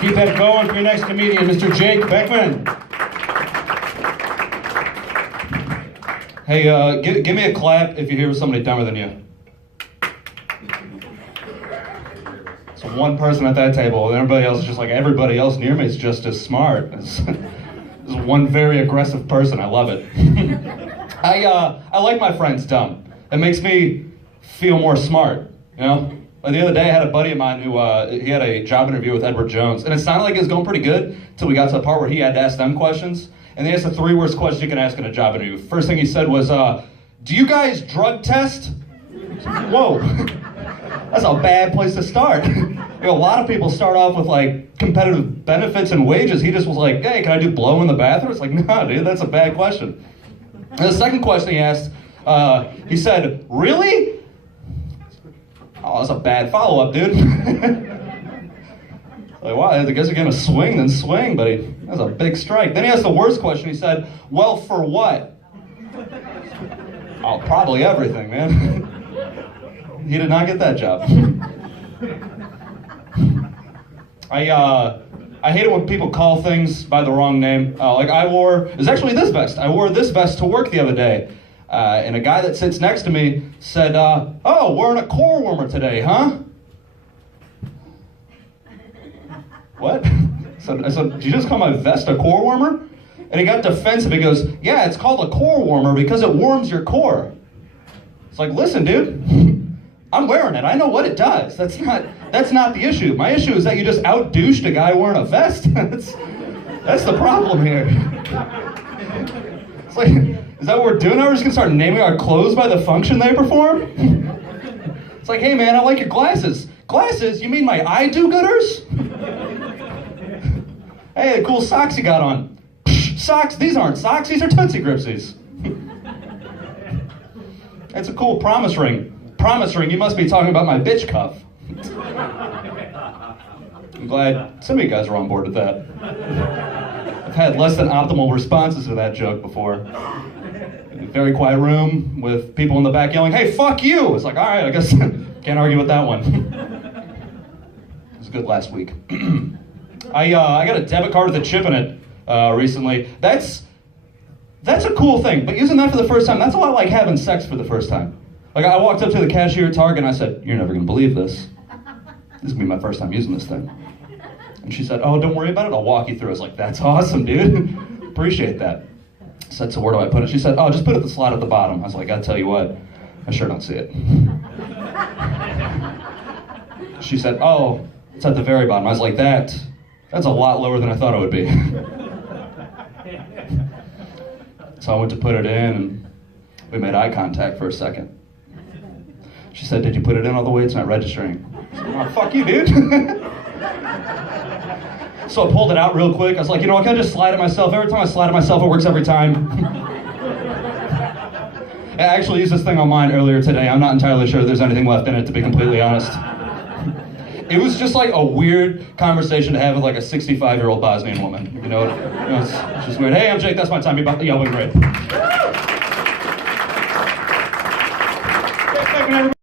Keep that going for your next comedian, Mr. Jake Beckman. Hey, give me a clap if you hear somebody dumber than you. So one person at that table, and everybody else is just like, everybody else near me is just as smart. This is one very aggressive person. I love it. I like my friends dumb. It makes me feel more smart, you know? The other day I had a buddy of mine who, he had a job interview with Edward Jones, and it sounded like it was going pretty good until we got to the part where he had to ask them questions. And they asked the 3 worst questions you can ask in a job interview. First thing he said was, do you guys drug test? Whoa, that's a bad place to start. A lot of people start off with like competitive benefits and wages. He just was like, hey, can I do blow in the bathroom? It's like, no, dude, that's a bad question. And the second question he asked, he said, really? Oh, that's a bad follow-up, dude. Like, wow, I guess you're gonna swing, then swing, but that's a big strike. Then he asked the worst question. He said, well, for what? Oh, probably everything, man. He did not get that job. I hate it when people call things by the wrong name. It was actually this vest. I wore this vest to work the other day. And a guy that sits next to me said, oh, wearing a core warmer today, huh? What? I said, did you just call my vest a core warmer? And he got defensive. He goes, yeah, it's called a core warmer because it warms your core. It's like, listen, dude, I'm wearing it. I know what it does. That's not the issue. My issue is that you just out-douched a guy wearing a vest. That's the problem here. It's like, is that what we're doing now? We're just gonna start naming our clothes by the function they perform? It's like, hey man, I like your glasses. Glasses? You mean my eye do-gooders? Hey, the cool socks you got on. Socks? These aren't socks, these are Tootsie Gripsies. It's a cool promise ring. Promise ring, you must be talking about my bitch cuff. I'm glad some of you guys are on board with that. I've had less than optimal responses to that joke before. In a very quiet room with people in the back yelling, hey, fuck you! It's like, all right, I guess can't argue with that one. It was good last week. I got a debit card with a chip in it recently. That's a cool thing, but using that for the first time, that's a lot like having sex for the first time. Like, I walked up to the cashier at Target and I said, you're never gonna believe this. This is gonna be my first time using this thing. And she said, oh, don't worry about it, I'll walk you through. I was like, that's awesome, dude. Appreciate that. I said, so where do I put it? She said, oh, just put it the slot at the bottom. I was like, I tell you what, I sure don't see it. She said, oh, it's at the very bottom. I was like, that's a lot lower than I thought it would be. So I went to put it in and we made eye contact for a second. She said, did you put it in all the way? It's not registering. I said, oh, fuck you, dude. So I pulled it out real quick. I was like, you know what, can I just slide it myself? Every time I slide it myself, it works every time. I actually used this thing on mine earlier today. I'm not entirely sure there's anything left in it, to be completely honest. It was just like a weird conversation to have with like a 65-year-old Bosnian woman. You know, it's just weird. Hey, I'm Jake, that's my time. Yeah, we're great.